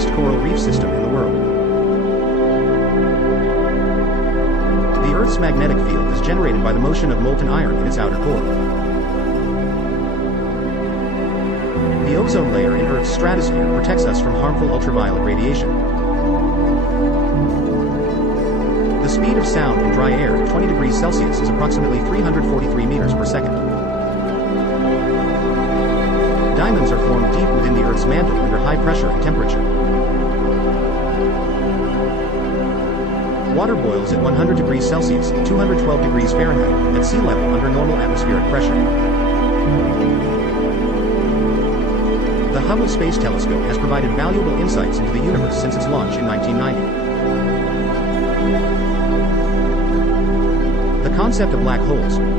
largest coral reef system in the world. The Earth's magnetic field is generated by the motion of molten iron in its outer core. The ozone layer in Earth's stratosphere protects us from harmful ultraviolet radiation. The speed of sound in dry air at 20 degrees Celsius is approximately 343 meters per second. Diamonds are formed deep within the Earth's mantle under high pressure and temperature. Water boils at 100 degrees Celsius, 212 degrees Fahrenheit, at sea level under normal atmospheric pressure. The Hubble Space Telescope has provided valuable insights into the universe since its launch in 1990. The concept of black holes,